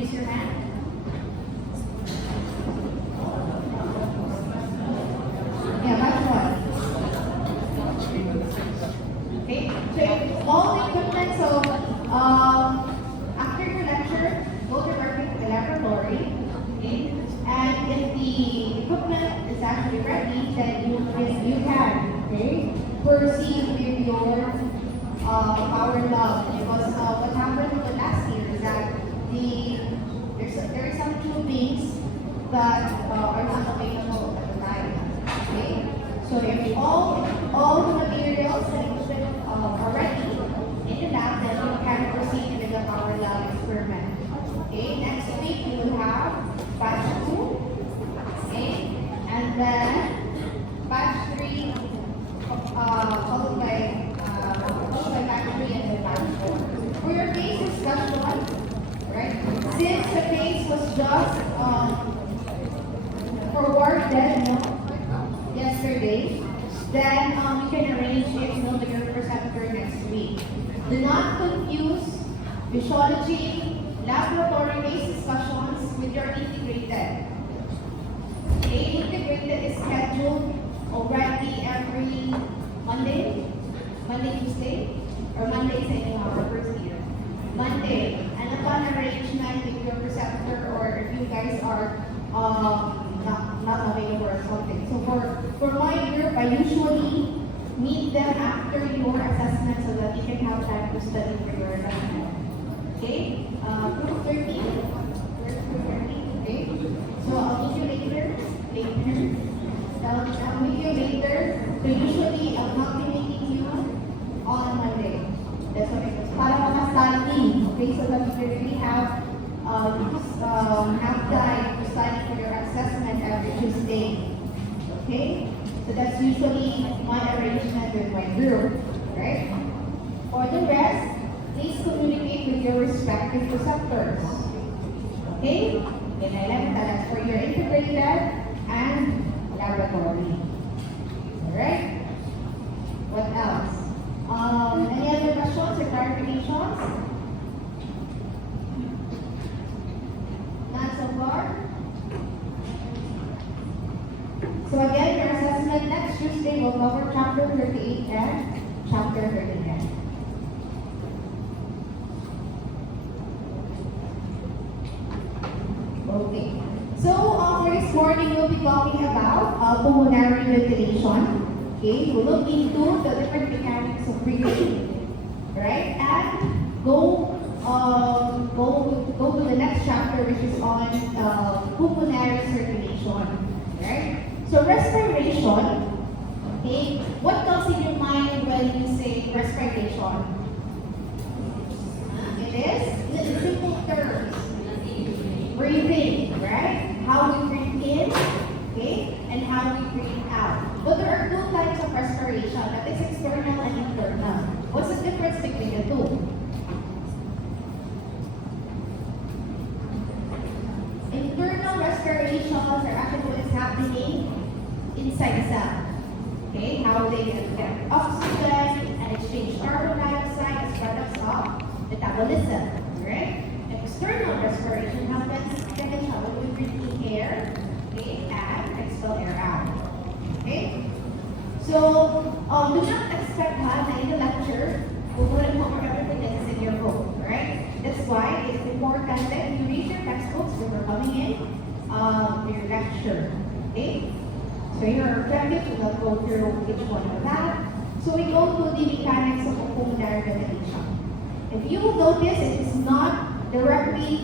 raise your hand? Yeah, that's one. Okay, so all the equipment, so after your lecture, go to work in the laboratory. Okay, and if the equipment is actually ready, then you can, okay, proceed with your power lab. Because what happened with last year is that there are some tubings that are not available at the time. Okay, so if all the materials and equipment are ready in the lab, then you can proceed with the power lab experiment. Okay, next week you will have batch 2, okay, and then batch 3 followed by batch 3 and then batch 4. For your case discussion, right? Since the case was just forwarded yesterday, then you can arrange it with your preceptor next week. Do not confuse visuology, laboratory case discussions with your integrated. Okay, integrated is scheduled already every Monday, Tuesday, or Monday sa inyo our first year. Monday, and upon arrangement with your preceptor, or if you guys are not available or something. So for my group, I usually meet them after your assessment so that you can have time to study for your assessment. Okay? Group 13. Okay? So I'll meet you later. I'll meet you later. So usually I'll not be meeting you on Monday. That's what it is. Para maka-study. Okay? So that you really have time to study for your assessment every Tuesday. Okay? So that's usually my arrangement with my group. Right? For the rest, please communicate with your respective preceptors. Okay? Then that's for your integrated and laboratory. Alright? What else? Any other questions or clarifications? Not so far? So again, your assessment next Tuesday will cover chapter 38 and chapter 39. Okay. So for this morning, we'll be talking about pulmonary ventilation. Okay, we'll look into the different mechanics of breathing, right? And go to the next chapter, which is on pulmonary circulation, right? So respiration. Okay, what comes in your mind when you say respiration? It is in simple terms. Breathing, right? How we breathe in, okay, and how we breathe out. But there are two types of respiration, that is external and internal. What's the difference between the two? Internal respirations are actually what is happening inside the cell. Okay, how they get oxygen and exchange carbon dioxide as products of metabolism, right? External respiration happens in the cell when we breathe in air, okay, and expel air out. Okay? So, do not expect that in the lecture, we wouldn't cover everything that is in your book, right? That's why it's important that you read your textbooks when we're coming in to your lecture. Okay? So your objective will not go through each one of that. So we go to the mechanics of pulmonary ventilation. If you will notice, it is not directly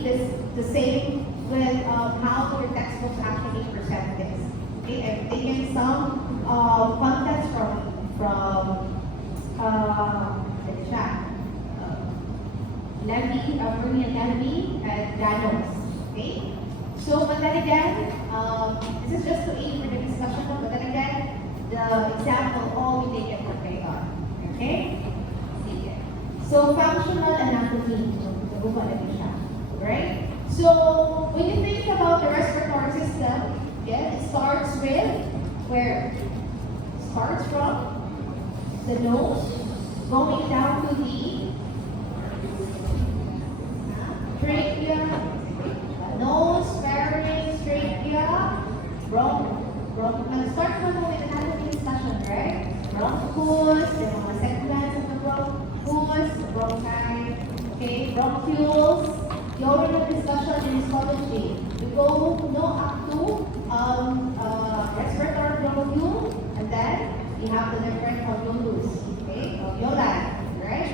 the same with how your textbooks actually present this. Okay, I've taken some contents from the chat. Bernie and Levy and Danos. Okay, so but then again, this is just to aid for the discussion, but then again, the exam will all be taken for paper. Okay. So functional anatomy, right? So when you think about the respiratory system, yeah, it starts with where? It starts from the nose, going down to the trachea, bronchioles. You already have discussion in histology. We go up to respiratory bronchiole, and then you have the different alveolus, okay, alveoli, right?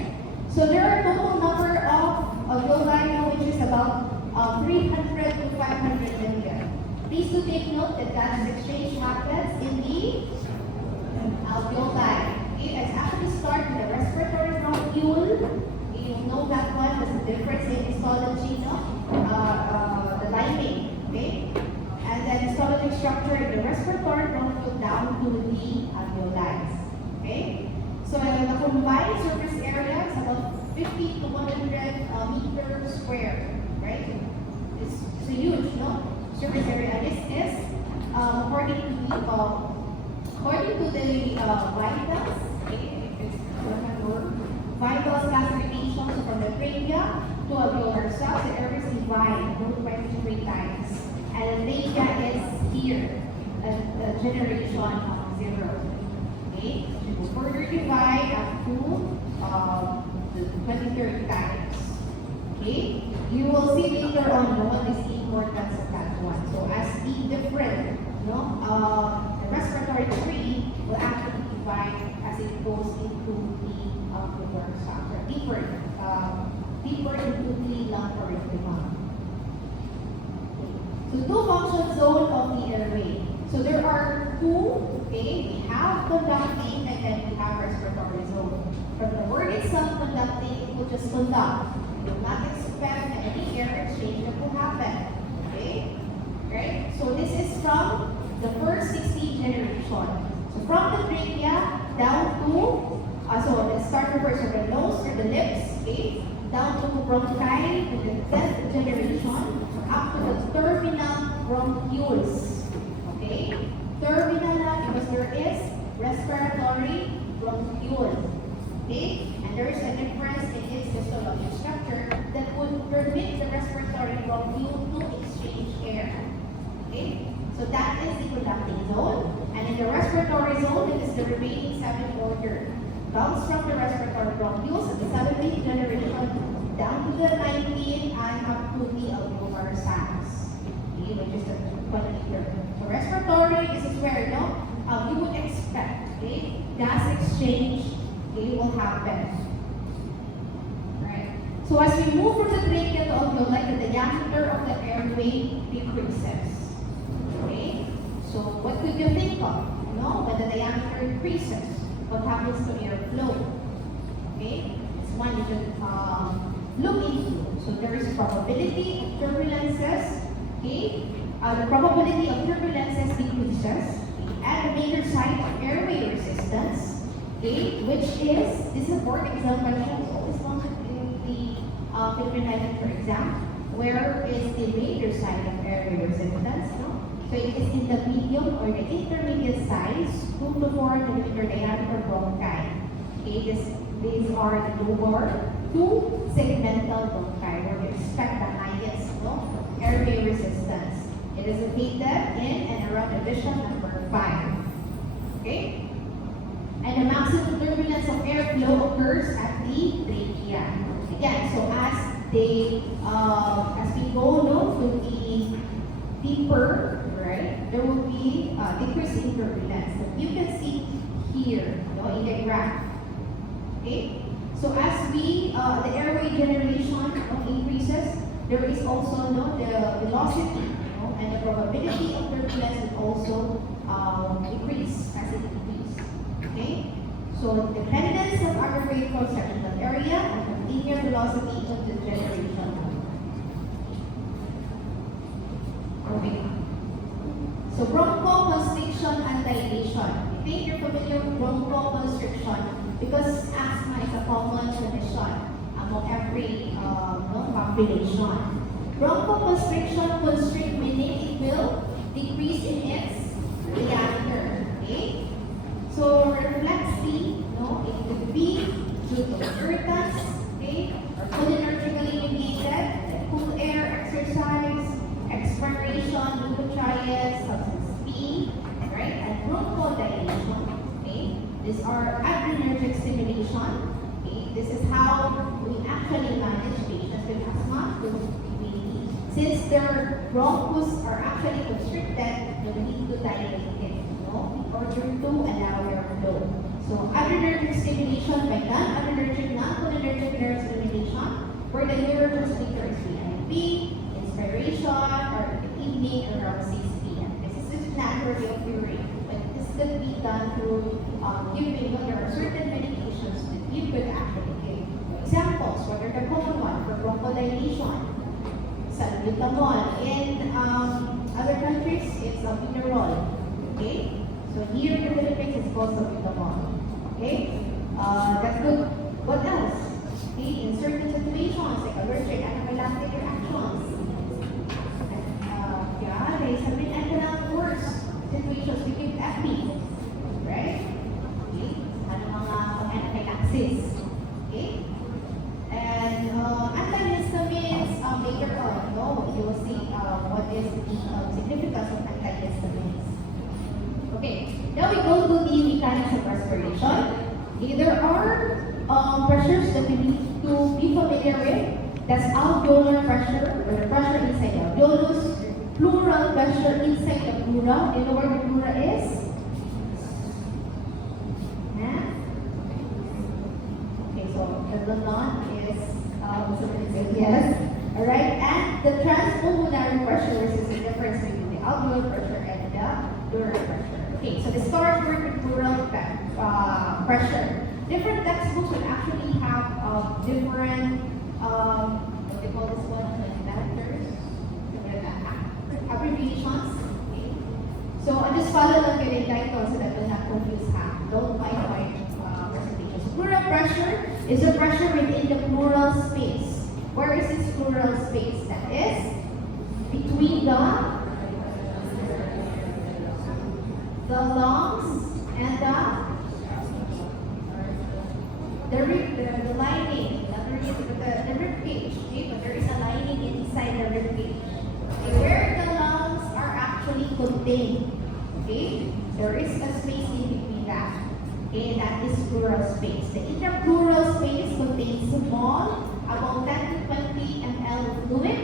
So there are total number of alveoli now, which is about 300 to 500 million. Please do take note that gas exchange happens in the alveoli. Okay, it's actually start with the respiratory bronchiole. You know that one, there's a difference in histology, no? The lining, okay? And then histologic structure in the respiratory bronchiole down to the alveoli, okay? So the combined surface area is about 50 to 100 meters square, right? It's a huge, no? Surface area. This is according to the vitals, okay? It's one word. Vitals classification, so from the trachea to alveolar cells, the air is divided 1.3 times. And the trachea is here, the generation of 0. Okay? It will further divide up to 23 times. Okay? You will see later on what is the importance of that one. So as the different, the respiratory tree will actually divide as it goes into the alveolar structure, deeper into the lung parenchyma. So two function zone of the airway. So there are two, okay, we have conducting and then we have respiratory zone. From the word itself, conducting, it will just conduct. You will not expect any air exchange that will happen. Okay? Right? So this is from the first 60 generation. So from the trachea down to, so let's start first from the nose or the lips, okay? Down to bronchi, to the 10th generation, up to the terminal bronchioles. Okay? Terminal because there is respiratory bronchiole. Okay? And there is a difference in its histologic structure that would permit the respiratory bronchiole to exchange air. Okay? So that is the conducting zone. And in the respiratory zone, it is the remaining 7th order. Comes from the respiratory bronchioles at the 17th generation down to the 19th and up to the alveolar sacs. Okay, which is the 23rd. So respiratory, this is where you would expect, okay, gas exchange, okay, will happen. Right. So as we move from the trachea to alveoli, the diameter of the airway decreases. Okay. So what could you think of? When the diameter increases, what happens to airflow? Okay, it's one you should look into. So there is probability of turbulences. Okay, the probability of turbulences decreases, and the major sign of airway resistance. Okay, which is this is a board exam question. It's always wanted in the Philippine for exam. Where is the major sign of airway resistance? So it is in the medium or the intermediate size, 2 to 4 millimeter diameter bronchi. Okay, these are the lower 2 segmental bronchi where we expect the highest airway resistance. It is located in and around division number 5. Okay? And the maximum turbulence of airflow occurs at the trachea. Again, so as we go to the deeper, right, there will be decrease in turbulence. You can see here, in the graph. Okay, so as the airway generation increases, there is also the velocity, and the probability of turbulence will also decrease as it decreases. Okay, so dependence of aggregate cross-sectional area and the linear velocity of the generation. Okay. So bronchoconstriction and dilation. I think you're familiar with bronchoconstriction because asthma is a common condition among every population. Bronchoconstriction constrict meaning it will decrease in its diameter. Okay? So reflexly, it could be due to irritants, okay, or cholinergically mediated, like cool air, exercise, expiration, leukotrias, substance P, right? And bronchodilation, okay? These are adrenergic stimulation, okay? This is how we actually manage patients Since their bronchus are actually constricted, you need to dilate it, no? In order to allow your flow. So adrenergic stimulation by non-adrenergic, non-cholinergic nerve stimulation, where the neurotransmitter is VNP, inspiration, or in the evening around 6 p.m. This is naturally occurring, but this could be done through giving, there are certain medications that you could actually give. Examples, what are the common one for bronchodilation? Salbutamol. In other countries, it's albuterol. Okay? So here in the Philippines, it's called salbutamol. Okay? That's good. What else? Okay? In certain situations, like allergic anaphylactic reactions. Yeah, they have been economic worse situations. We give epi. Right? Okay? Ano mga anaphylaxis. Okay? And antihistamines, later on, no, you will see what is the significance of antihistamines. Okay, now we go to the mechanics of respiration. Okay, there are pressures that you need to be familiar with. That's alveolar pressure, or the pressure inside the alveolus, pleural pressure inside the pleura. You know where the pleura is? Yeah? Okay, so the non is yes. Alright, and the transpulmonary pressure, which is the difference between the alveolar pressure and the pleural pressure. Okay, so the start with the pleural pressure. Different textbooks will actually have different, what they call this one, letters, abbreviations. Okay. So I just follow lang yung title so that will not confuse half. Don't find presentations. Pleural pressure is the pressure within the pleural space. Where is its pleural space? That is between the lungs and the lining, the rib cage. Okay, but there is a lining inside the rib cage. Okay, where the lungs are actually contained. Okay, there is a space in between that. Okay, that is pleural space. The intrapleural space contains small, about 10 to 20 ml of fluid.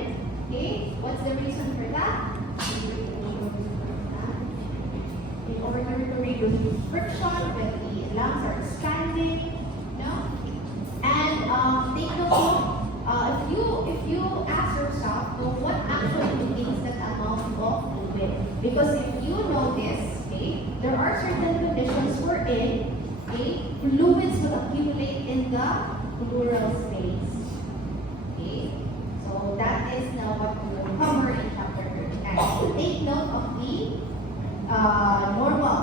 Okay, what's the reason for that? In order to reduce friction when the lungs are expanding. No? And take note, if you ask yourself, well, what actually contains that amount of fluid? Because if you notice, okay, there are certain conditions wherein fluids will accumulate in the pleural space. Okay, so that is now what we will cover in chapter 39. So take note of the normal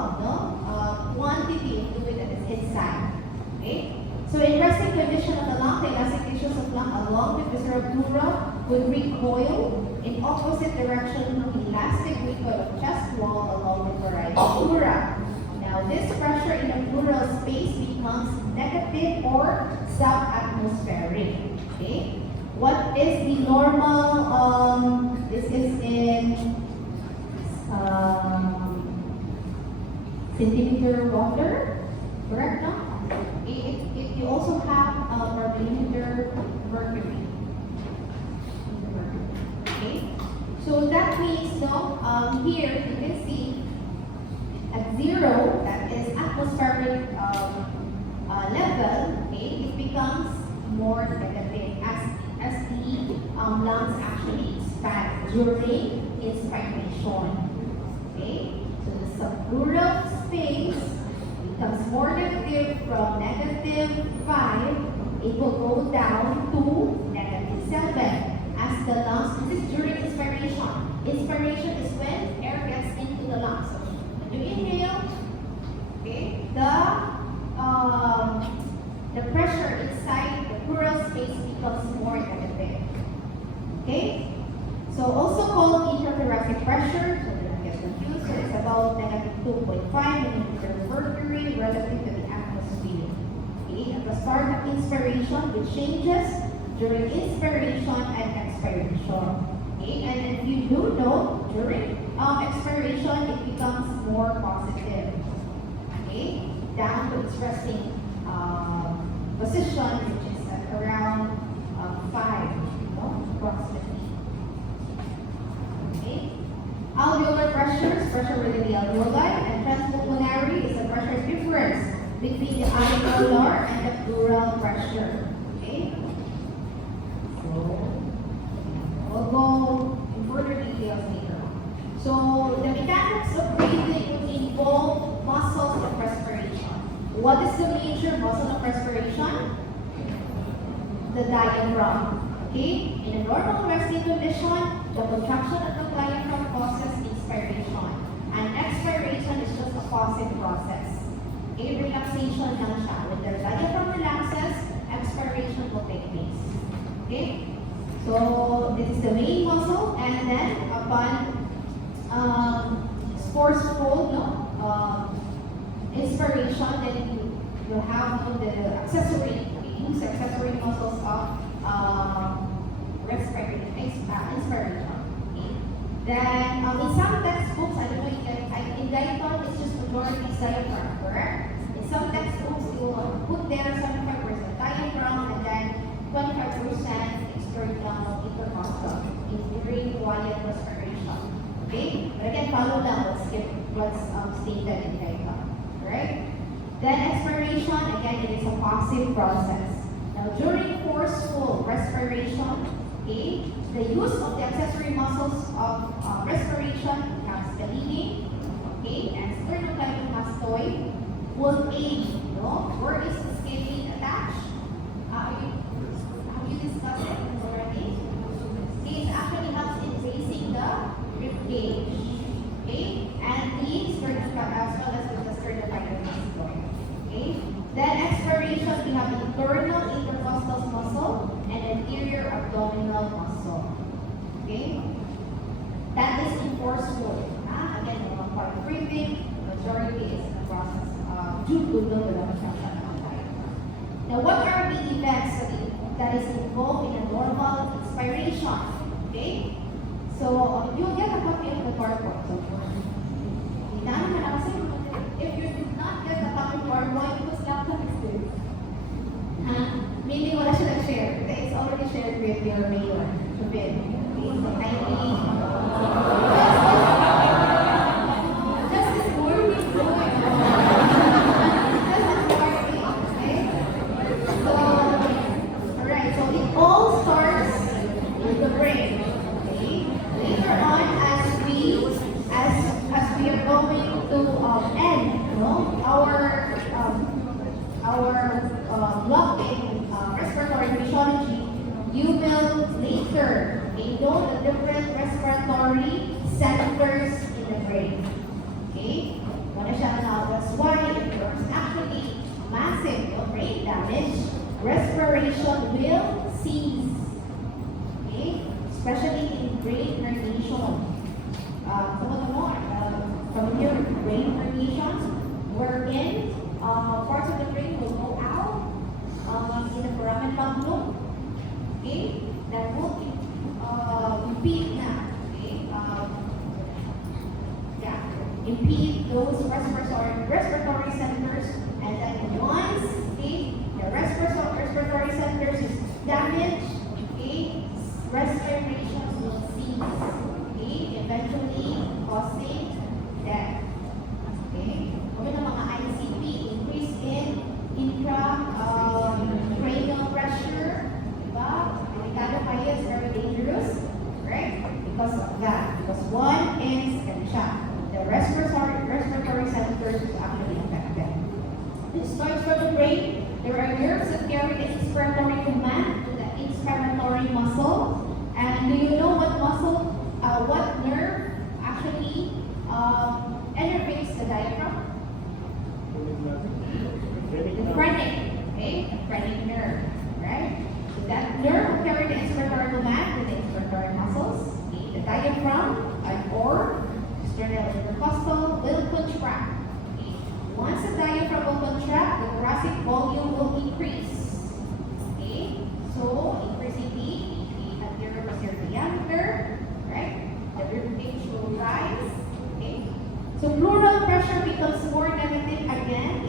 quantity of fluid that is inside. Okay, so in resting condition of the lung, the elastic tissues of lung along with visceral pleura would recoil in opposite direction from the elastic recoil of chest wall along with parietal pleura. Now this pressure in the pleural space becomes negative or sub-atmospheric. Okay. What is the normal, this is in centimeter water, correct, no? If you also have millimeter mercury. Okay, so that means, no, here you can see at 0, that is atmospheric level, okay, it becomes more negative as the lungs actually expand during inspiration. Okay, so the subpleural space becomes more negative from -5. It will go down to -7 as the lungs. This is during inspiration. Inspiration is when air gets into the lungs. So when you inhale, okay, the pressure inside the pleural space becomes more negative. Okay? So also called intrathoracic pressure, so they don't get confused. So it's about -2.5 millimeter mercury relative to the atmosphere. Okay? At the start of inspiration, which changes during inspiration and expiration. Okay? And if you do know, during expiration, it becomes more positive. Okay? Down to its resting position, which is at around 5, approximately. pressures, pressure within the alveoli, and transpulmonary is the pressure difference between the alveolar and the pleural pressure. Okay? So, we'll go in further details later on. So, the mechanics of breathing would involve muscles of respiration. What is the major muscle of respiration? The diaphragm. Okay? In a normal resting condition, the contraction of the diaphragm causes inspiration. And expiration is just a passive process. Okay? Relaxation lang siya. When the diaphragm relaxes, expiration will take place. Okay? So, this is the main muscle, and then upon forceful inspiration, then you have the accessory, use accessory muscles of inspiration. Okay? Then in some textbooks, I don't know if in Dayton, it's just majority diaphragm, correct? In some textbooks, you will put there 75% diaphragm and then 25% external intercostal during quiet respiration. Okay? But again, follow down what's stated in Dayton. Right? Then expiration, again, it is a passive process. Now, during forceful respiration, okay, the use of the accessory muscles of respiration, we have scalene, okay, and sternocleidomastoid, will aid, where is the scalene attached? Have you discussed it already? See, it actually helps in raising the rib cage, okay, and the as well as with the sternocleidomastoid, okay. Then expiration, we have the internal intercostal muscle and anterior abdominal muscle. Okay? That is in forceful. Again, one part of breathing, majority is in the process of due to the contraction of diaphragm. Now, what are the events that is involved in a normal inspiration? Okay? So, you'll get a copy of the PowerPoint. If you did not get a copy of PowerPoint, whose laptop is this? Maybe wala siya nag-share. It's already shared with your mayor. So kindly. Just this morning, alright, so it all starts with the brain. Okay? Later on, as we are going to end, our block in respiratory physiology, you will later know the different respiratory centers in the brain. Okay? That's why if there's actually massive brain damage, respiration will cease. Okay? Especially in brain herniation. Familiar with brain herniation, wherein parts of the brain will go out in the foramen magnum. Okay? That will impede impede those respiratory centers, and then once the respiratory centers is damaged, respiration will cease, eventually causing death. Okay? Kung yung mga ICP, increase in intracranial pressure, diba? Delicado pa yun, it's very dangerous, right? Because of that. Because one is the respiratory centers is actually affected. It starts from the brain. There are nerves that carry the inspiratory command to the inspiratory muscle. And do you know what muscle, what nerve actually innervates the diaphragm? The phrenic nerve, right? So that nerve will carry the inspiratory command to the inspiratory muscles. The diaphragm or sternal intercostal will contract. Once the diaphragm will contract, the thoracic volume will increase. So increasing the anterior posterior diameter, right? The rib cage will rise. So pleural pressure becomes more negative again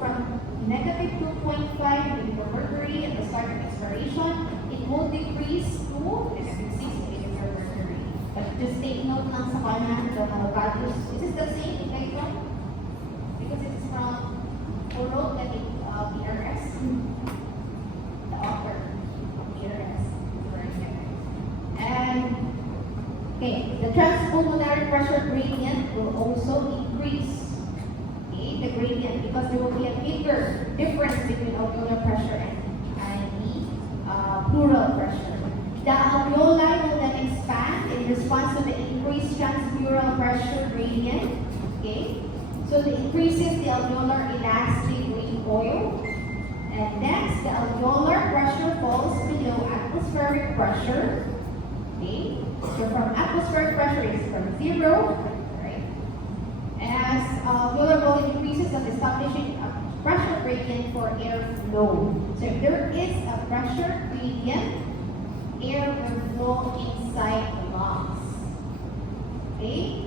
from negative 2.5 mmHg at the start of expiration. It will decrease to negative 6 mmHg. But just take note lang sa kanya the values. Is this the same in Gayton? Because it's from Oro, that PRS. The author of PRS. And okay, the transpulmonary pressure gradient will also increase. Okay, the gradient, because there will be a bigger difference between alveolar pressure and the pleural pressure. The alveoli will then expand in response to the increased transmural pressure gradient. Okay, so it increases the alveolar elastic recoil. And next, the alveolar pressure falls below atmospheric pressure. Okay, so from atmospheric pressure is from 0, right? As alveolar volume increases, of establishing a pressure gradient for airflow. So if there is a pressure gradient, air will flow inside the lungs. Okay?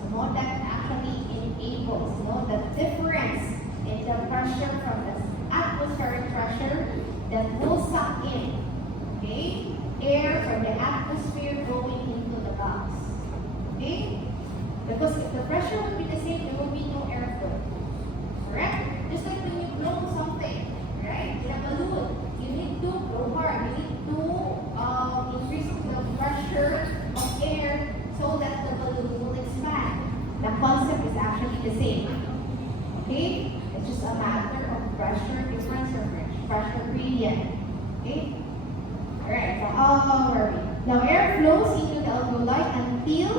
So note that actually enables, the difference in the pressure from the atmospheric pressure that will suck in, okay, air from the atmosphere going into the lungs. Okay? Because if the pressure would be the same, there will be no airflow. Correct? Just like when you blow something, right? In a balloon, you need to blow hard. You need to increase the pressure of air so that the balloon will expand. The concept is actually the same. Okay? It's just a matter of pressure difference or pressure gradient. Okay? Alright, so how are we? Now air flows into the alveoli until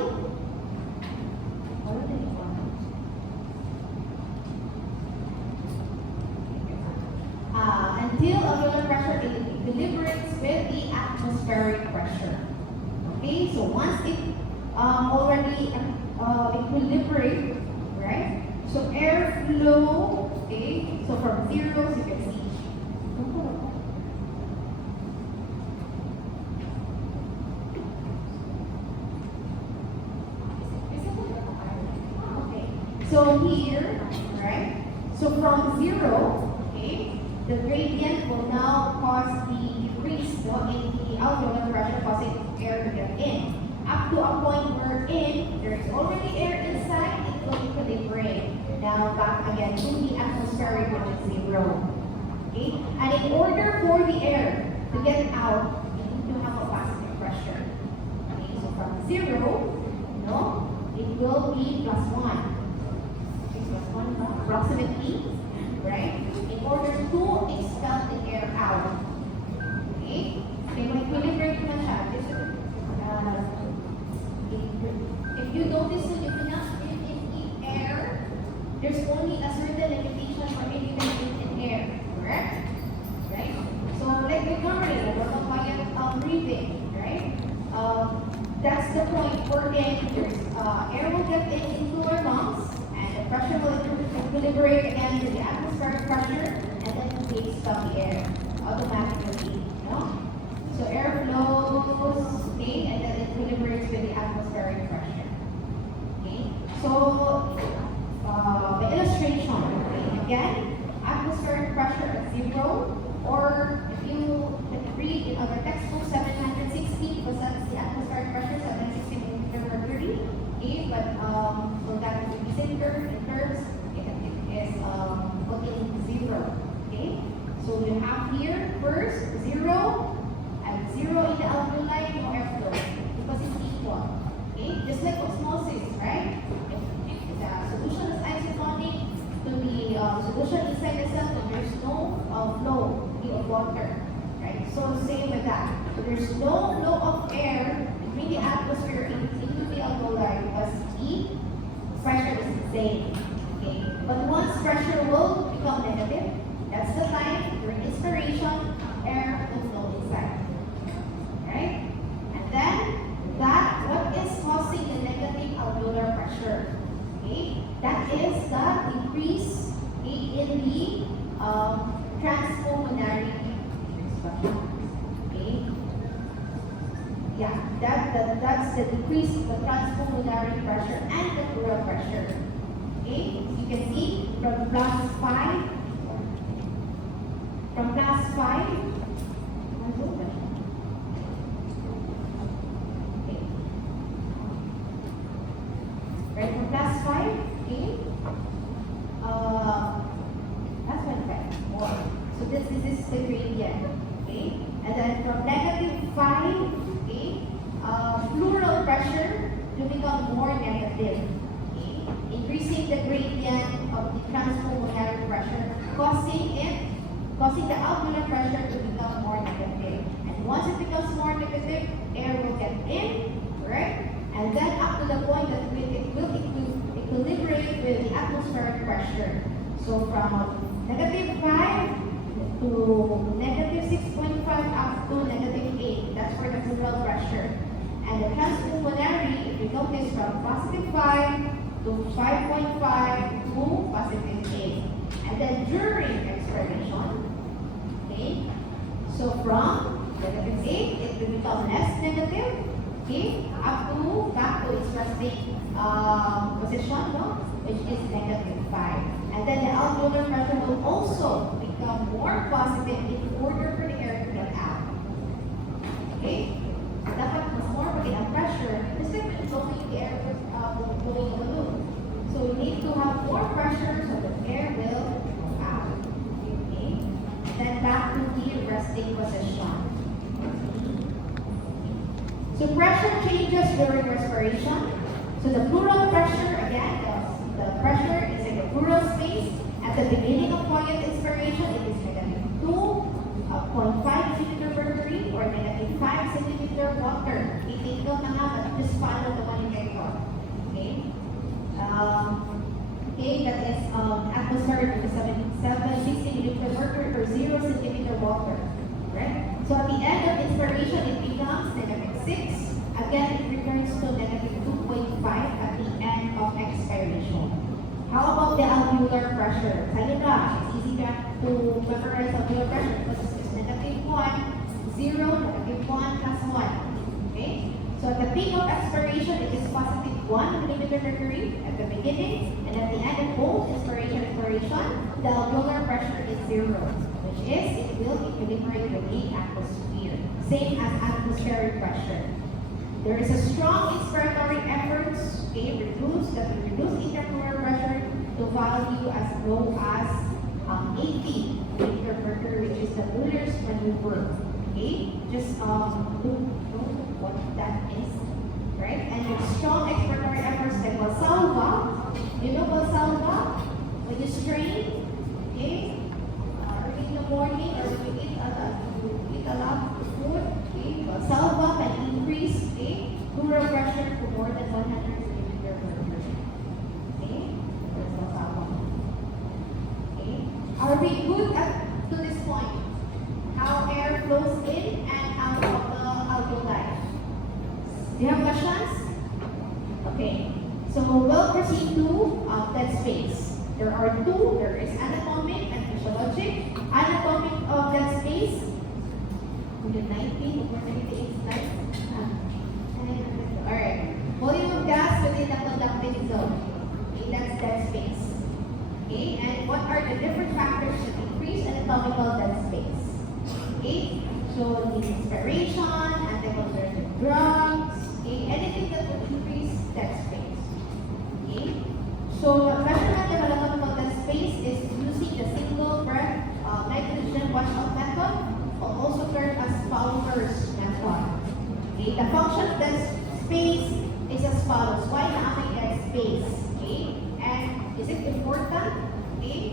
alveolar pressure equilibrates with the atmospheric pressure. Okay, so once it already equilibrates, right? So air flow, okay, so from 0, so you can see. Okay, so here, right? So from 0, okay, the gradient will now cause the decrease in the alveolar pressure, causing air to get in. Up to a point wherein there is already air inside, it will equilibrate. Now back again to the atmospheric, which is 0. Okay? And in order for the air to get out, you need to have a positive pressure. Okay? So from 0, it will be +1. Okay, +1 approximately, right? In order to expel the air out. Okay? Okay, when equilibrate na siya, if you notice that if you not breathe in air, there's only a certain limitation for it even in air, correct? Right? So like recovery, we're quiet breathing, right? That's the point wherein there's air will get into our lungs, and the pressure will equilibrate again with the atmospheric pressure, and then we expel the air automatically. So air flows, okay, and then it equilibrates with the atmospheric pressure. Okay, so the illustration, okay, again, atmospheric pressure at 0, or if you read in other textbooks, 760, because that's the atmospheric pressure, 760 millimeter mercury. Okay, but so that is the same curve in terms, it is put in 0. Okay, so you have here first 0. At 0 in the alveoli, no airflow because it's equal. Okay, just like osmosis, right? If the solution is isotonic to the solution inside the cell, then there's no flow of water, right? So same with that. There's no flow of air between the atmosphere into the alveoli because the pressure is the same. Okay, but once pressure will become negative, that's the time during inspiration, air will flow inside. Right? And then what is causing the negative alveolar pressure? Okay, that is the decrease in the transpulmonary expansion. Okay, yeah, that's the decrease in the transpulmonary pressure and the pleural pressure. Okay, so you can see from +5, pressure to become more negative. Okay? Increasing the gradient of the transpulmonary pressure, causing the alveolar pressure to become more negative. And once it becomes more negative, air will get in, correct? And then up to the point that it will equilibrate with the atmospheric pressure. So from negative 5 to negative 6.5 up to negative 8. That's for the pleural pressure. And the transpulmonary, if you notice, from positive 5 to 5.5 to positive 8. And then during expiration, okay, so from negative 8, it will become less negative, okay, up to back to its resting position, no? Which is negative 5. And then the alveolar pressure will also become more positive in order for the air to get out. Okay? So dapat mas more pag ang pressure, kasi flowing air flowing in the balloon. So we need to have more pressure so the air will go out. Okay? Then back to the resting position. So pressure changes during respiration. So the pleural pressure, again, the pressure is in the pleural space. At the beginning of quiet inspiration, it is negative 2.5 centimeter mercury or negative 5 centimeter water. Take note na nga, but just follow the one you get on. Okay? Okay, that is atmospheric with 7 centimeter mercury or 0 centimeter water. Right? So at the end of inspiration, it becomes negative 6. Again, it returns to negative 2.5 at the end of expiration. How about the alveolar pressure? Sa'yo na, it's easy to memorize alveolar pressure because it's negative 1, 0, negative 1, plus 1. Okay? So at the peak of expiration, it is positive 1 millimeter mercury at the beginning, and at the end of both expiration, the alveolar pressure is 0, which is it will equilibrate with the atmosphere. Same as atmospheric pressure. There is a strong inspiratory efforts, okay, that will reduce intrapleural pressure to value as low as 80 millimeter mercury, which is the Müller's maneuver. Okay, just know what that is, right? And there's strong exploratory efforts like Valsalva. You know Valsalva? When you strain, okay, early in the morning or when you eat a lot of food, okay, Valsalva can increase, okay, pleural pressure to more than 100 millimeter mercury. Okay, that's Valsalva. Okay, are we good to this point? How air flows in and out of the alveoli. Do you have questions? Okay, so we'll proceed to dead space. There are two. There is anatomic and physiologic. Anatomic of dead space. 19 or 98 slides. Alright. Volume of gas within the conducting zone. Okay, that's dead space. Okay, and what are the different factors that increase anatomical dead space? Okay, so the inspiration, anticonvulsive drugs, okay, anything that would increase dead space. Okay, so the measurement of anatomical dead space is using the single breath nitrogen washout method, or also termed as Fowler's method. Okay, the function of dead space is as follows. Why naamay dead space? Okay, and is it important? Okay,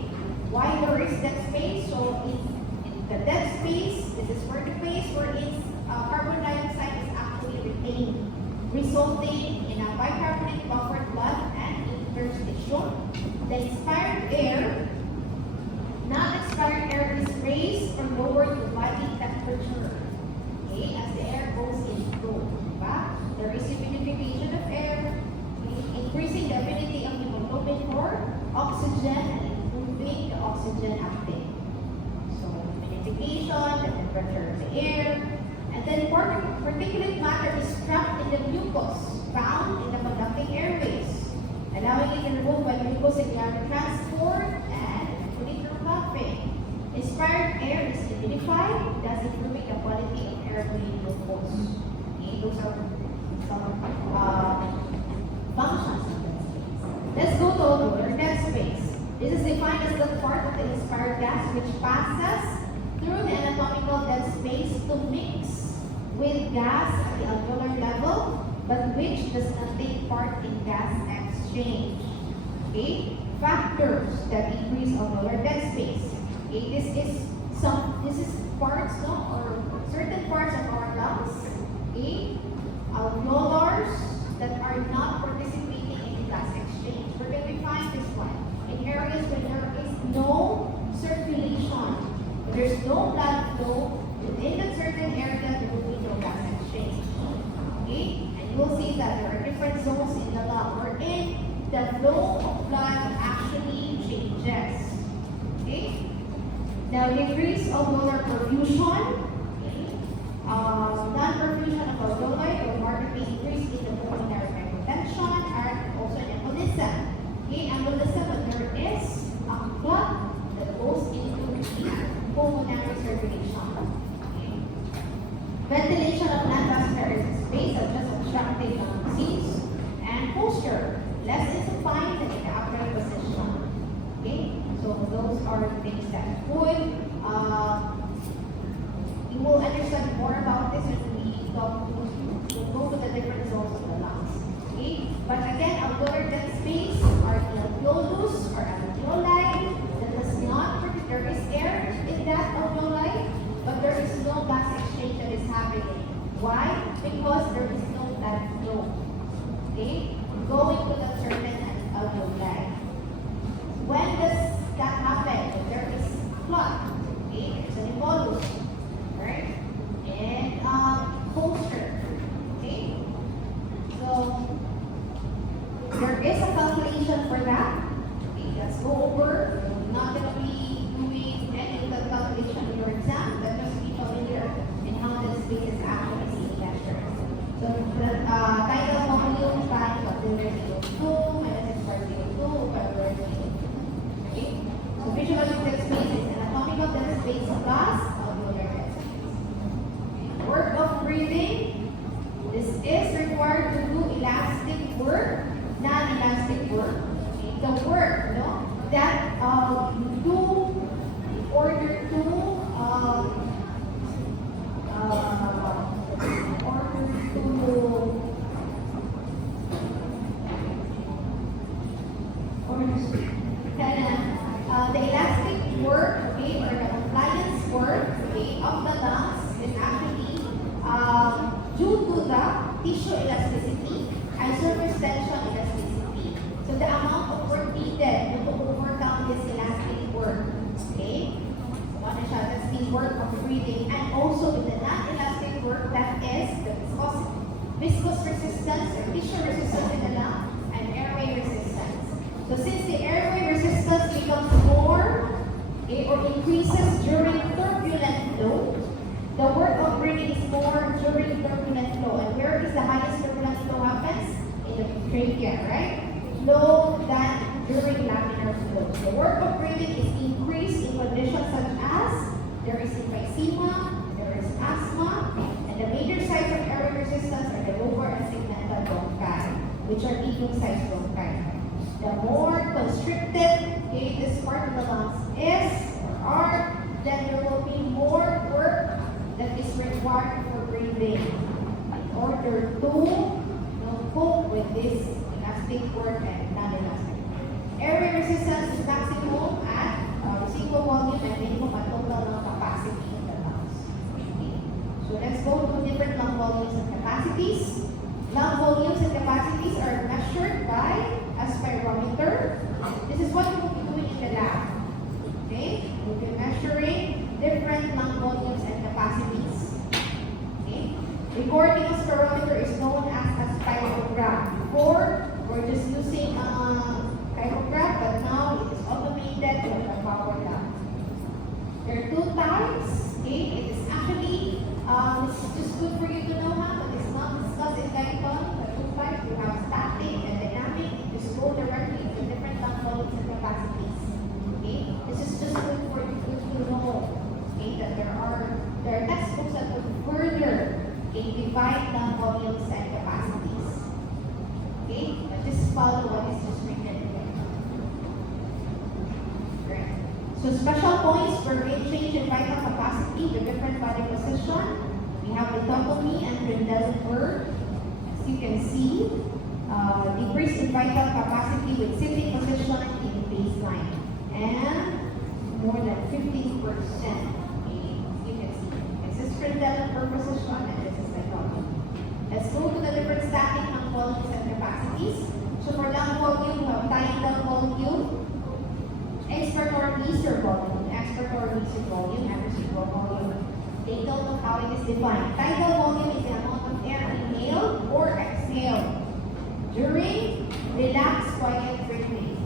why there is dead space? So the dead space, this is where the place where its carbon dioxide is actually retained, resulting in a bicarbonate buffered blood and interstitium. The inspired air, non-expired air is raised or lowered to body temperature. Okay, as the air goes into, there is humidification of air, increasing the affinity of hemoglobin for oxygen and improving the oxygen uptake. The temperature of the air, and then particulate matter is trapped in the mucus found in the conducting airways, allowing it to remove by mucus and gas transport and later puffing. Inspired air is humidified, thus improving the quality of air breathing glucose. Okay, those are some functions of dead space. Let's go to alveolar dead space. This is defined as the part of the inspired gas which passes through the anatomical dead space to mix with gas at the alveolar level but which does not take part in gas exchange. Okay? Factors that increase alveolar dead space. Okay? This is parts, no, or certain parts of our lungs. Okay? Alveolars that are not participating in gas exchange. Where can we find this one? In areas where there is no circulation, there's no blood flow, within a certain area there will be no gas exchange. Okay? And you will see that there are different zones in the lung wherein the flow of blood actually changes. Okay? Now, decrease alveolar perfusion. Non-perfusion of alveoli will markedly increase in the pulmonary hypertension and also in embolism. Okay, embolism, when there is a clot that goes into the pulmonary circulation. Okay. Ventilation of non-vascular space, such as obstructive lung disease, and posture, less in supine than in the upright position. Okay, so those are the things that would you will understand more about this when we go to the different zones of the lungs. Okay? But again, alveolar dead space are the alveolus or alveoli that does not, there is air in that alveoli, but there is no gas exchange that is happening. Why? Because there is no blood flow. Okay? Going to the certain alveoli. When does that happen? When there is clot. Okay? There's an embolus. Right? And posture. Okay? So there is a calculation for that. Okay, let's go over. We're not going to be doing any of the calculation in your exam, but just be familiar in how the space is actually being measured. So the tidal volume times auxiliary CO2 minus expired CO2 over okay? So visualizing dead space is anatomical dead space plus alveolar dead space. Work of breathing. This is required to do elastic work, non-elastic work. Okay. The work, no, that you do in order to the elastic work, okay, or the compliance work, okay, of the lungs is actually due to the tissue elasticity and surface tension elasticity. So the amount of work needed to overcome this elastic work, okay? So that's the work of breathing, and also with the non-elastic work, that is the viscous resistance or tissue resistance in the lung and airway resistance. So since the airway resistance becomes more, okay, or increases during turbulent flow, the work of breathing is more during turbulent flow. And where is the highest turbulent flow happens? In the trachea, right? Low than during laminar flow. The work of breathing is increased in conditions such as there is emphysema, there is asthma, and the major sites of airway resistance are the lobar and segmental bronchi, which are medium-sized bronchi. The more constricted, okay, this part of the lungs is or are, then there will be more work that is required for breathing in order to cope with this elastic work and non-elastic work. Airway resistance is maximum at residual volume and minimum at total capacity of the lungs. Okay. So let's go to different lung volumes and capacities. Lung volumes and capacities are measured by a spirometer. This is what you will be doing in the lab. Okay? We'll be measuring different lung volumes and capacities. Okay? Recording of spirometer is known as a spirogram. Before, we're just using a chirograph, but now it is automated with a power lab. There are two types. Okay? It is actually, it's just good for you to know how, but it's not discussed in Python. The two types, you have static and dynamic. You just go directly to different lung volumes and capacities. Okay? This is just good for you to know. Okay? That there are textbooks that would further divide lung volumes and capacities. Okay? But just follow what is just written here. Right. So special points for rate change in vital capacity, the different body position. We have lithotomy and Trendelenburg you can see, decrease in vital capacity with sitting position in baseline and more than 15%. Okay, you can see. This is sprint level per position and this is psychology. Let's go to the different stacking ng volumes and capacities. So for lung volume, we have tidal volume, expiratory leisure volume, expiratory leisure volume, and residual volume. Take note of how it is defined. Tidal volume is the amount of air inhaled or exhaled during relaxed quiet breathing.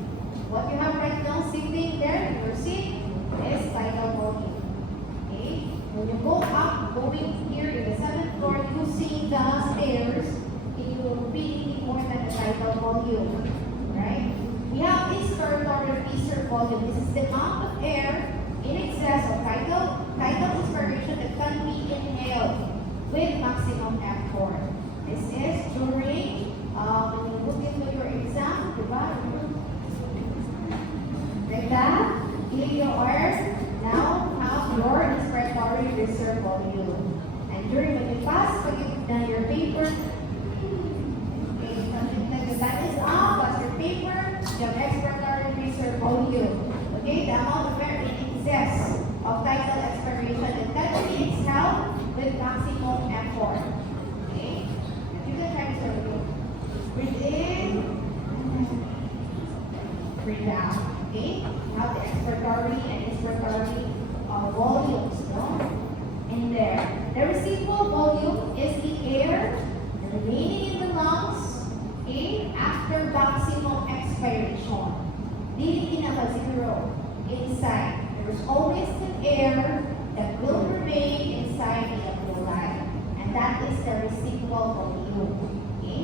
What you have right now sitting there in your seat is tidal volume. Okay? When you go up, going here in the 7th floor using the stairs, it will really be more than the tidal volume. Right? We have inspiratory leisure volume. This is the amount of air in excess of tidal inspiration that can be inhaled with maximum effort. This is during, when you look into your exam, diba? Like that, here you are, now have your inspiratory reserve volume. And during when you pass, pag your paper, okay, when the time is up, pass your paper, you have expiratory reserve volume. Okay, the amount of air in excess of tidal expiration and that can be exhaled with maximum effort. Okay, you can try this over. Breathe in, breathe out. Okay, now the expiratory and inspiratory volumes, no? In there. The residual volume is the air remaining in the lungs, okay, after maximum expiration. Dili pinaka-zero inside. There is always still air that will remain inside the alveoli. And that is the residual volume. Okay?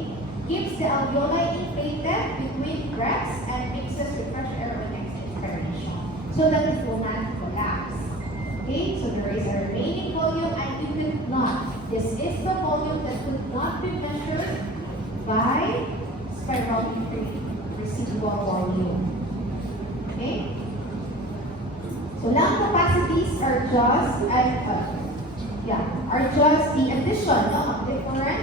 Keeps the alveoli inflated between breaths and mixes with fresh air on next expiration. So that it will not collapse. Okay? So there is a remaining volume and you could not. This is the volume that could not be measured by spirometry residual volume. Okay? So lung capacities are just the addition of different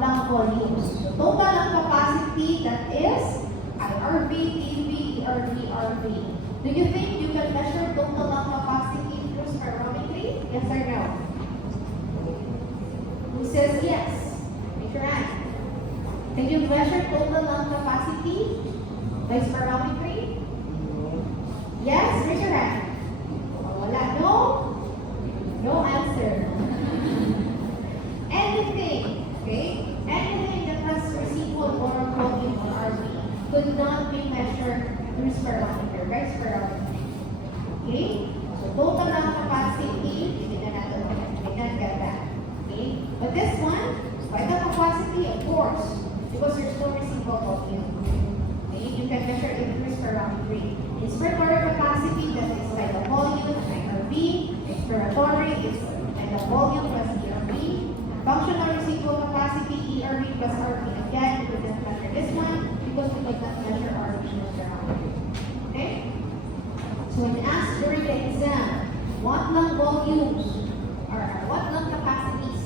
lung volumes. So total lung capacity, that is IRV, TB, ERV, RV. Do you think you can measure total lung capacity through spirometry? Yes or no? Who says yes? Raise your hand. Can you measure total lung capacity by spirometry? Yes, raise your hand. Wala. No? No answer. Anything, okay? Anything that has residual oral volume or RV could not be measured through spirometer, by spirometry. Okay? So total lung capacity, we can get that. Okay? But this one, vital capacity, of course, because there's no residual volume. Okay? You can measure it through spirometry. Inspiratory capacity, that is by the volume, IRV. Expiratory is by the volume plus ERV. Functional residual capacity, ERV plus RV. Again, we could not measure this one because we could not measure RV with spirometry. Okay? So when asked during the exam, what lung volumes or what lung capacities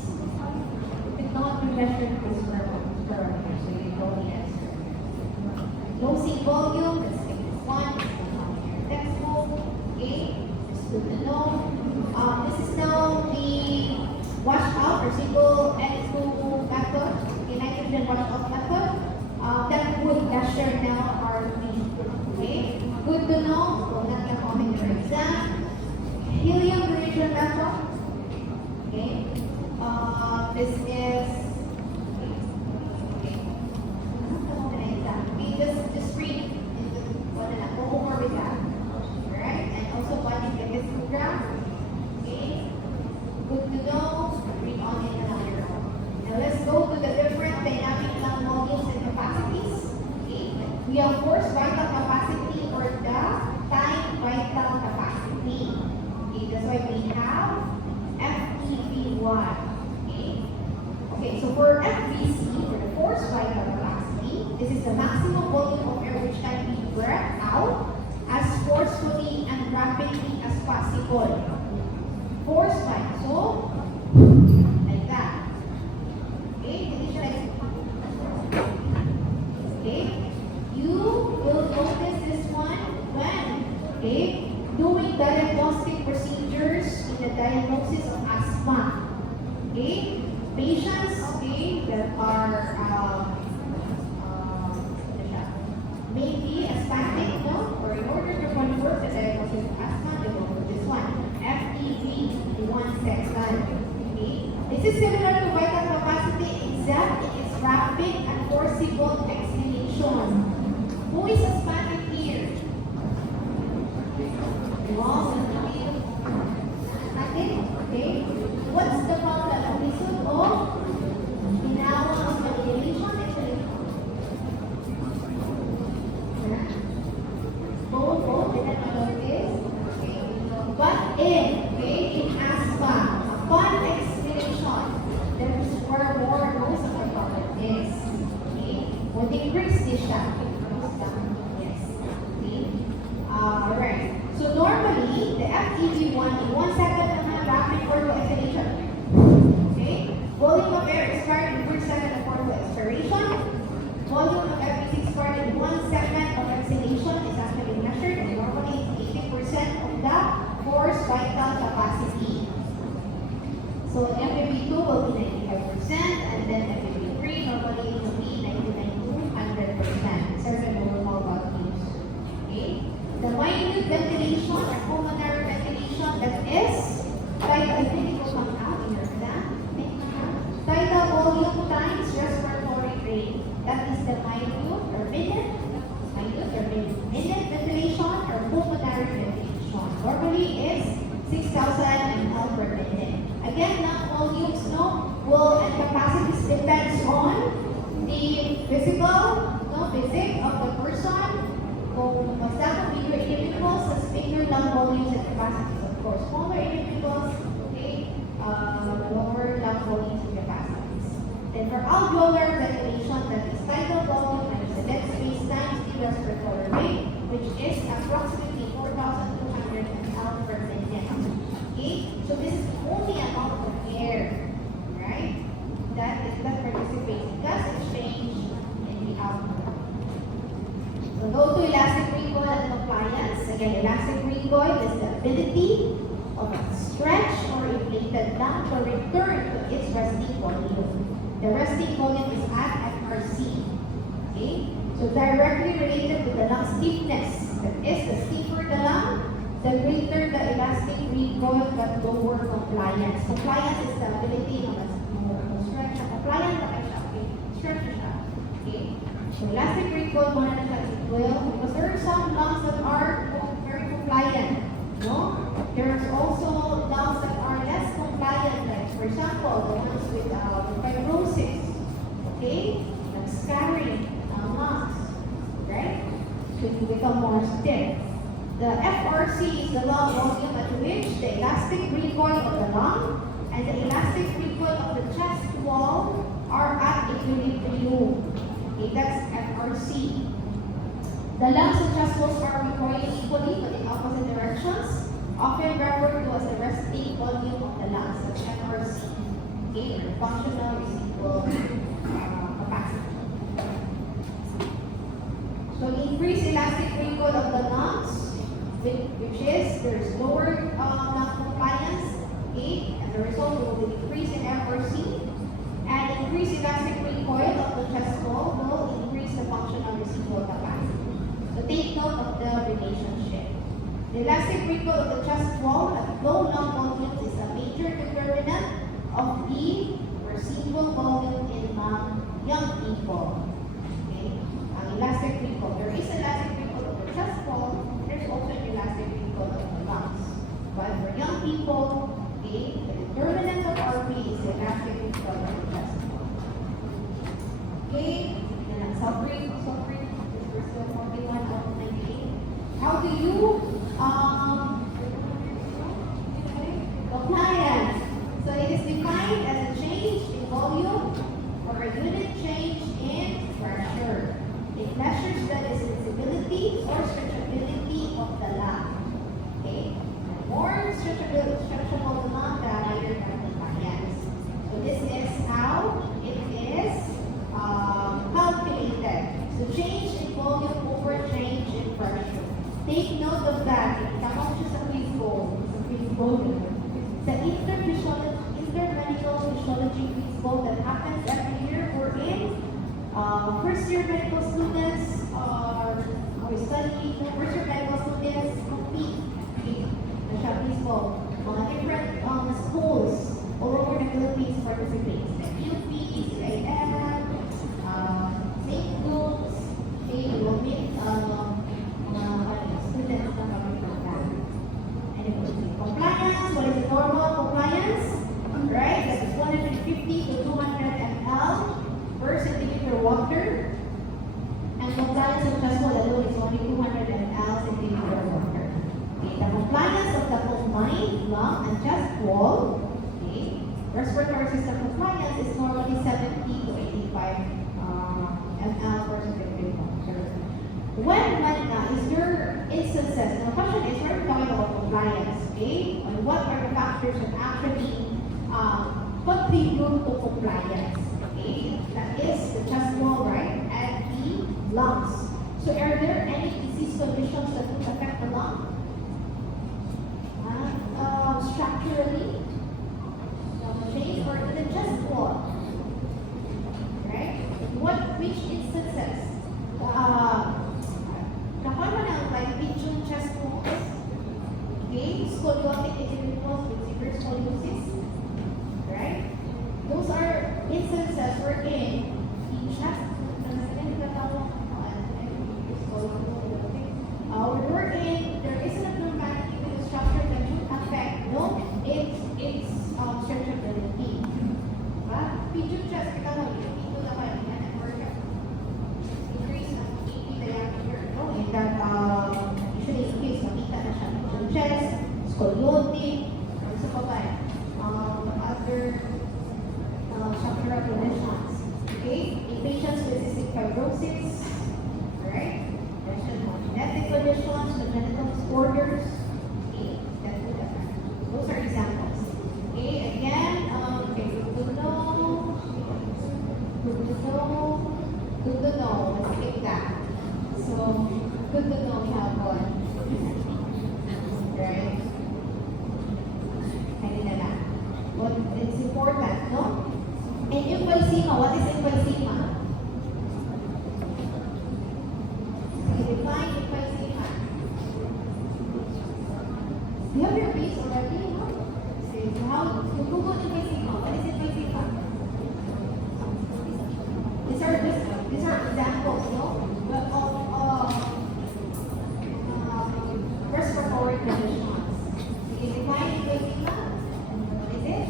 could not be measured with spirometry? So you know the answer. Low seat volume, let's take this one. Textbook, okay, it's good to know. This is now the washout or single N2 method, the nitrogen washout method. That would measure now RV. Okay, good to know. So that can come in your exam. Helium reagent method. Okay, this is. Just read go over with that. Alright? And also what is the histogram. Okay? Good to know. Read on it another. Now let's go to the different dynamic lung volumes and capacities. Okay? We have force vital capacity or the time vital capacity. Okay, that's why we have FEV1. Okay? Okay, so for FVC, for the force vital capacity, this is the maximum volume of air which can be breathed out as forcefully and rapidly as possible. Force vital, so like that. Okay, conditions, okay, that are maybe asthmatic, no? Or in order to convert the diagnosis of asthma, they go for this one, FEV1 section. Okay? This is similar to vital capacity, except it is rapid and forcible exhalation. Who is asthmatic here? Wow, asthmatic, okay? What's the problem? Episode of ginawa of validation, exhalation. Both, did I know this? Okay. But in asthma, upon exhalation, there is where more knows of the problem is. Okay. When they increase this shot, it goes down. Yes. Okay. Alright. So normally, the FEV1 in 1 second naman rapid portal exhalation. Okay. Volume of air expired in 1 second of portal expiration. Volume of FEV expired in 1 second of exhalation is actually measured, and normally it's 80% of the forced vital capacity. So FEV2 will be 95%, and then FEV3 normally will be 99 to 100%. Certain normal values. Okay? The minute ventilation or pulmonary ventilation, that is vital, I think it will come out in your exam. Vital volume times respiratory rate. That is the minute or minute ventilation or pulmonary ventilation. Normally is 6,000 ml per minute. Again, not volumes, no, will and capacities depends on the physics of the person. Kung basta kung bigger individuals, has bigger lung volumes and capacities. Of course, smaller individuals, okay, lower lung volumes and capacities. Then for alveolar ventilation, that is tidal volume times the dead space times the respiratory rate, which is approximately 4,200 ml per minute. Okay, so this is only amount of air, right? That participates in gas exchange in the output. So go to elastic recoil and compliance. Again, elastic recoil is the ability of a stretch or inflated lung to return to its resting volume. The resting volume is at FRC. Okay? So directly related to the lung stiffness. That is, the stiffer the lung, the greater the elastic recoil, but lower compliance. Compliance is the ability of a stretch. Compliance okay? Stretch siya. Okay? So elastic recoil, muna na siya well, because there are some lungs that are very compliant. No? There's also lungs that are less compliant, like for example, the ones with fibrosis, okay, like scarring lungs, right? So you become more stiff. The FRC is the lung volume at which the elastic recoil of the lung and the elastic recoil of the chest wall are at equilibrium. Okay, that's FRC. The lungs and chest walls are recoiling equally but in opposite directions, often referred to as the resting volume of the lungs, that's FRC. Okay, or functional residual capacity. So increased elastic recoil of the lungs, which is there's lower lung compliance, okay, and the result will be decrease in FRC, and increased elastic recoil of the chest wall will increase the functional residual capacity. So take note of the relationship. The elastic recoil of the chest wall at low lung volumes is a major determinant of the residual volume in young people. Okay? Elastic recoil. There is elastic recoil of the chest wall. There's also an elastic recoil of the lungs. But for young people, okay, the determinant of RP is the elastic recoil of the chest wall. Okay? And suffering. We're still 41 out of 98. How do you compliance? So it is defined as a change in volume or a unit change in pressure. It measures the extensibility or stretchability of the lung. Okay? The more stretchable the lung, the higher the compliance. So this is how it is calculated. first year medical students are studying, first year medical students compete in siya mismo. Mga different schools all over the Philippines participate. Like UP, CIM, St. Luke's, will meet mga students na kami from that. Anyway, compliance, what is the normal compliance? Right, that is 150 to 200 ml per centimeter water. And compliance of chest wall alone is only 200 ml centimeter water. Okay, the compliance of the combined lung and chest wall, okay, respiratory system compliance is normally 70 to 85 ml per centimeter water. When is there instances? The question is, we're talking about compliance, okay? And what are the factors that actually contribute to compliance? Okay, that is the chest wall, right, and the lungs. So, are there any disease conditions that would affect the lung? Structurally, change, or in the chest wall, right? Which instances? Like pigeon chest walls, okay, scoliotic individuals with severe scoliosis, right? Those are instances wherein the chest, wherein there is an abnormality with the structure that should affect its stretchability. Pigeon chest, kita mo, dito naman yan ang workout. Increase ng EP diameter, no? In that, usually in case makita na siya pigeon chest, scoliotic, or sa babae, other structural conditions. Okay? In patients with cystic fibrosis, right? Genetic conditions, congenital disorders, okay, that would affect. Those are examples. Okay, again, okay, good to know. Let's take that. So, good to know we have one. Right? Kanina na. But it's important, no? And emphysema, what is emphysema? Define emphysema. Do you have your base already? No? So how you Google emphysema? What is emphysema? These are examples, no? But of respiratory conditions. You define emphysema. What is it?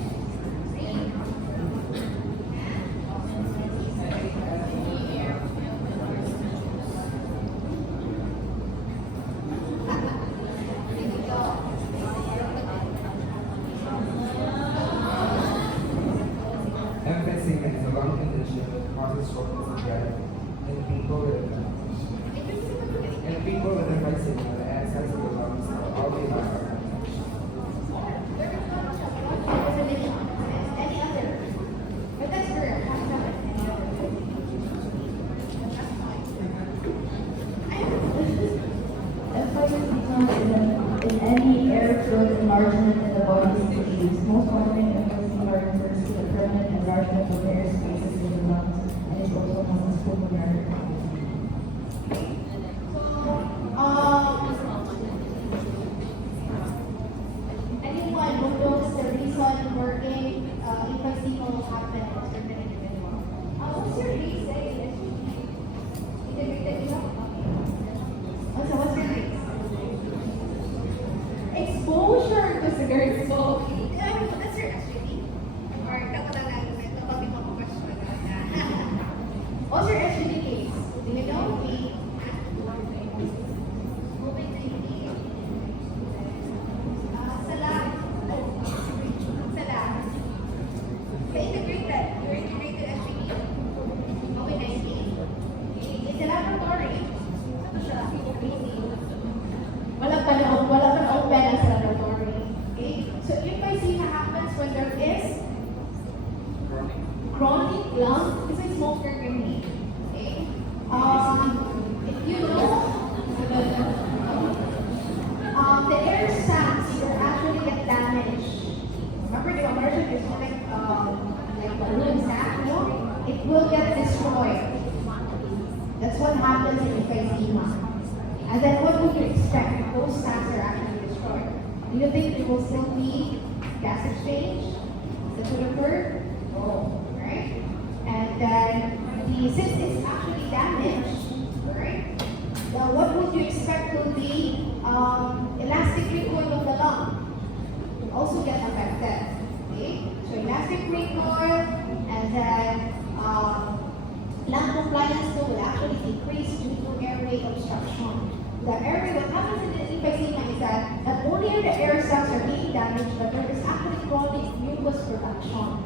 Emphysema is a lung condition that causes shortness of breath in people with emphysema. The access to the lungs are already locked. Any other? But that's rare. Emphysema is any air-filled enlargement in the body's tissues. Most commonly, emphysema refers to the permanent enlargement of air spaces in the lungs and is also known as pulmonary Anyone who knows the reason working emphysema will happen in a certain individual? What's your race? What's your race? Exposure to cigarettes. So, that's your SUV? Or kapag mo question. What's your SUV case? Do you know? Wala pa open as laboratory. Okay? So emphysema happens when there is chronic lung, this is smoker grenade. Okay? If you know, the air sacs will actually get damaged. Remember the immersion is like balloon sac, no? It will get destroyed. what happens in emphysema. And then what would you expect if those stacks are actually destroyed? Do you think there will still be gas exchange that would occur? No, right? And then since it's actually damaged, right? Now what would you expect will be elastic recoil of the lung will also get affected. Okay? So elastic recoil and then lung compliance will actually decrease due to airway obstruction. The airway, what happens in the emphysema is that not only are the air sacs are being damaged, but there is actually chronic mucus production.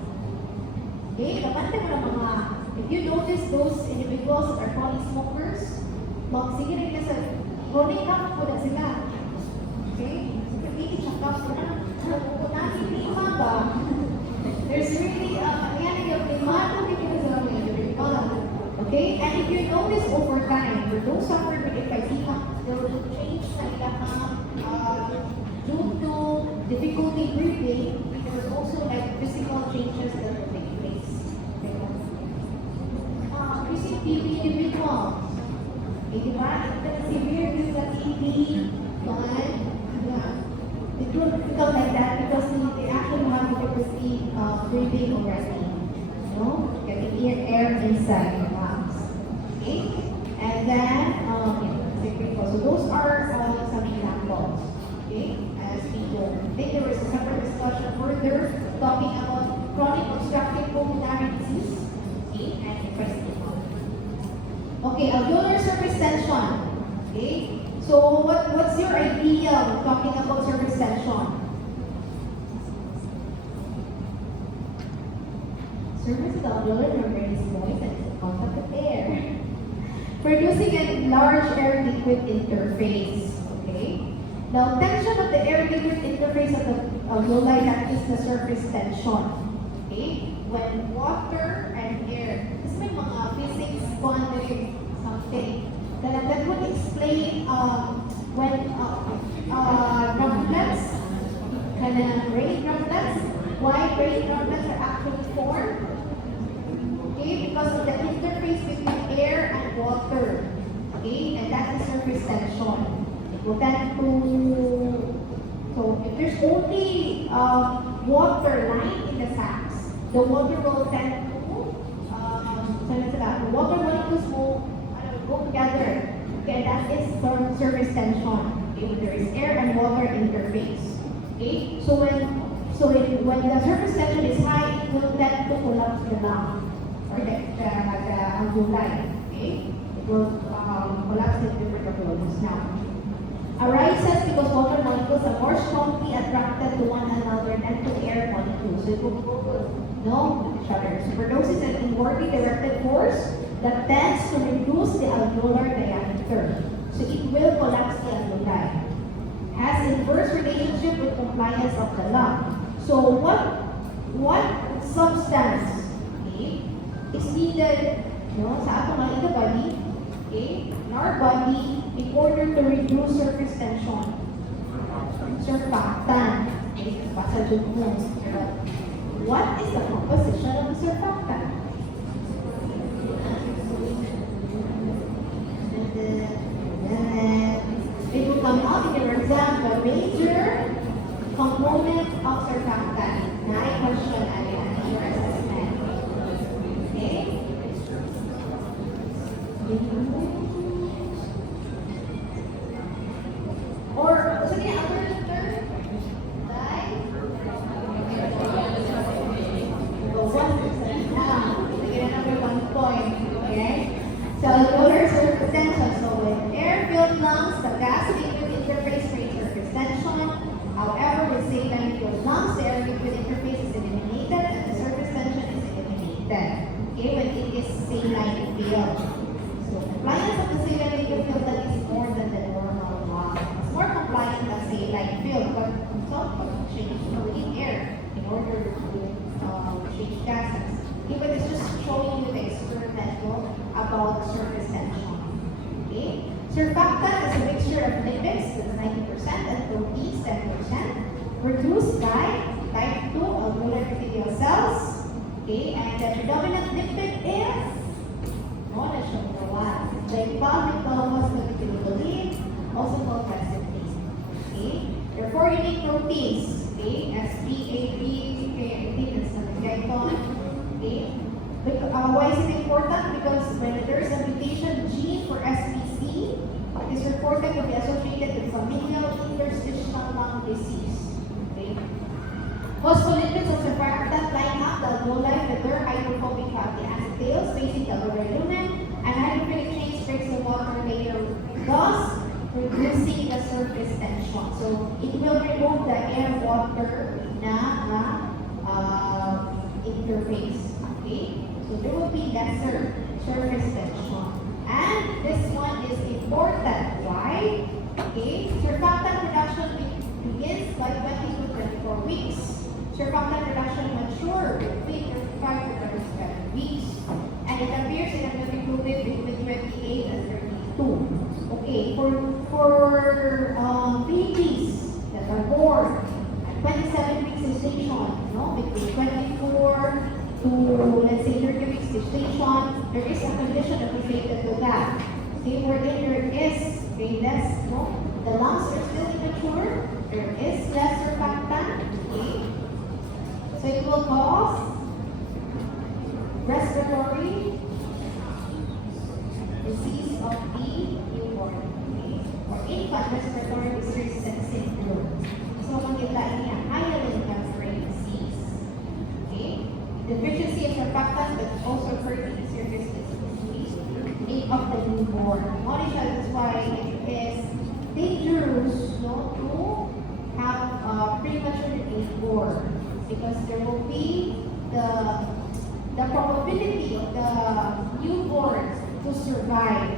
Okay, kapante mo ng mga, if you notice those individuals that are chronic smokers, sige rin ka sa chronic cough po na sila. Okay, hindi siya cough po na, kung nakiklima ba, there's really, ayan yung klimado because of the okay, and if you notice over time, for those suffering with emphysema, there will change sa ilang due to difficulty breathing, there is also like physical changes that will take place. Recent TB individuals, di ba? Ito na severe use of TB, it will become like that because they actually have difficulty breathing already. No? Getting air inside the lungs. Okay? And then, so those are some examples. Okay? As people, I think there was a separate discussion further talking about chronic obstructive pulmonary disease. Okay? And emphysema. Okay, alveolar surface tension. Okay? So what's your idea of talking about surface tension? Surface of the alveolar membrane is moist and is in contact with air, producing a large air-liquid interface. Okay. Now, tension of the air-liquid interface of the alveoli, that is the surface tension. Okay. When water and air, this may mga physics bonding something that would explain when droplets, kind of rain droplets, why rain droplets are actually formed. Okay, because of the interface between air and water. Okay, and that's the surface tension. It will tend to, so if there's only water lying in the sacs, the water will tend to, the water molecules will go together. Okay, that is surface tension. Okay, there is air and water interface. Okay, so when the surface tension is high, it will tend to collapse the lung. Or the alveoli, okay? It will collapse the different alveolus now. Arises because water molecules are more strongly attracted to one another than to air molecules. So it will go with each other. So produces an inwardly directed force that tends to reduce the alveolar diameter. So it will collapse the alveoli. Has inverse relationship with compliance of the lung. So what substance, okay, is needed, sa atong mga body, okay, in our body, in order to reduce surface tension? Surfactant. Okay, what is the composition of the surfactant? It will come out in your exam, the major component of surfactant. Now, question again, your assessment. Okay? Or, sige, other letter? Like? Sige, another 1 point. Okay? So, alveolar surface tension. So, with air-filled lungs, the gas-liquid interface creates surface tension. However, with saline-filled lungs, the air-liquid interface is eliminated and the surface tension is eliminated. Okay, when it is saline-filled. So, compliance of the saline-liquid filter is more than the normal one. It's more compliant than saline-filled, but some change in air in order to change gases. Even it's just showing you the experimental about surface tension. Okay? Surfactant is a mixture of lipids, that's 90%, and proteins, 10%, produced by type 2 alveolar epithelial cells. Okay, and the predominant lipid is, no, let's show you one. unique proteins, okay, SPAP, okay, I think that's the glycan, okay. But, why is it important? Because when there is a mutation gene for SPC, it is reported to be associated with familial interstitial lung disease. Okay. Phospholipids of surfactant line up the alveoli with their hydrophobic fatty acid tails facing the lower lumen, and hydrophilic chains breaks the water layer, thus reducing the surface tension. So it will remove the air-water interface. Okay. So there will be lesser surface tension. And this one is important. Why? Okay. Surfactant production begins by 20 to 24 weeks. Surfactant production mature between 35 to 37 weeks. And it appears in the milk fluid between 28 and 32. Okay, for babies that are born at 27 weeks gestation, between 24 to let's say 30 weeks gestation, there is a condition associated to that. Okay, wherein there is less, the lungs are still immature, there is less surfactant, okay? So it will cause respiratory disease of the newborn, okay? Or infant respiratory distress syndrome. So makita niya, hyaline membrane disease. Okay? Deficiency of surfactant that also occurs in the surface disease of the newborn. That's why it is dangerous to have premature newborn, because there will be the probability of the newborn to survive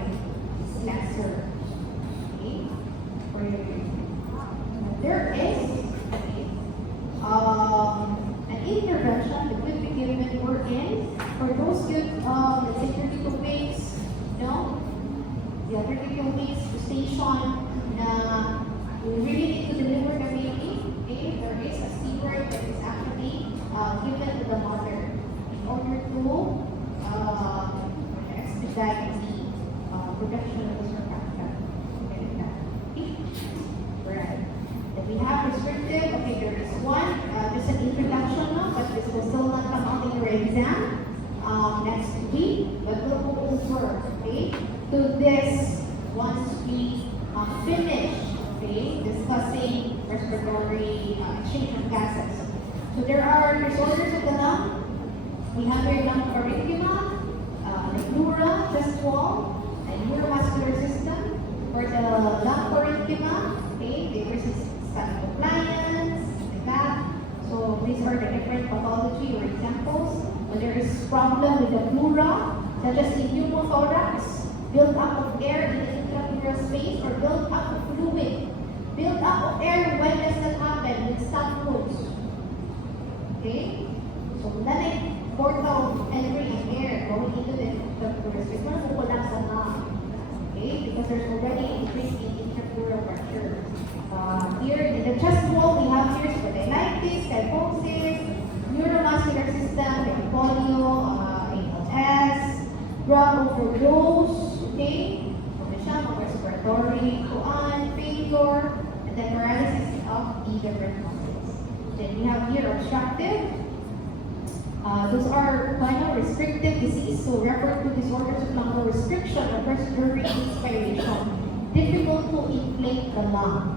is lesser. Okay? There is an intervention that could be given or in for those good, let's say 32 weeks, the 32 weeks gestation, we really need to deliver the baby. Okay? There is a steroid that is actually given to the mother in order to expedite the production of the surfactant. Okay? Right. Then we have restrictive. Okay, there is one, just an introduction now, but this will still not come out in your exam next week, but we'll go over, okay, to this once we finish, okay, discussing respiratory exchange of gases. So there are disorders of the lung. We have your lung parenchyma, the pleura, chest wall, and neuromuscular system. For the lung parenchyma, okay, there is static compliance, like that. So these are the different pathology or examples. When there is problem with the pleura, such as the pneumothorax, build up of air in the intrapleural space, or build up of fluid. Build up of air, when does that happen? With stampules. Okay? So then a portal entry of air going into the intrapleural space. Wala po lang sa lung. Okay? Because there's already increase in intrapleural pressure. Here in the chest wall, we have here spondylitis, kyphosis, neuromuscular system, like polio, ALS, drug overdose, okay? Respiratory, failure, and then paralysis of the different muscles. Then we have here obstructive. Those are final restrictive disease, so refer to disorders of lung restriction occurs during inspiration. Difficult to inflate the lung.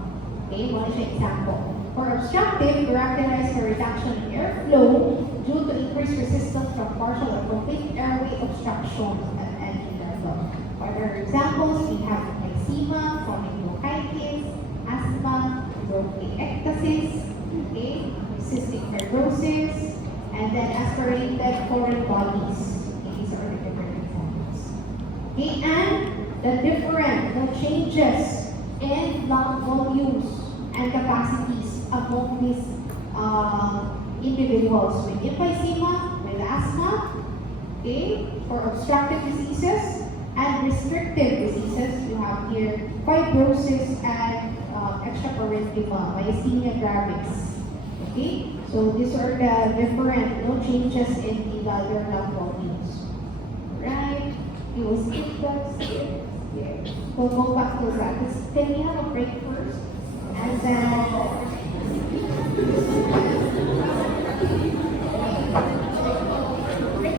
Okay, one example. For obstructive, characterized by reduction in airflow due to increased resistance from partial or complete airway obstruction at any level. Other examples, we have emphysema, chronic bronchitis, asthma, bronchiectasis, okay, cystic fibrosis, and then aspirated foreign bodies. Okay, these are the different examples. Okay, and the different changes in lung volumes and capacities among these individuals with emphysema, with asthma, okay, for obstructive diseases, and restrictive diseases. You have here fibrosis and extraparenchyma, myasthenia gravis. Okay, so these are the different changes in the other lung volumes. Right? You will skip those. Yeah. We'll go back to that. Can we have a break first?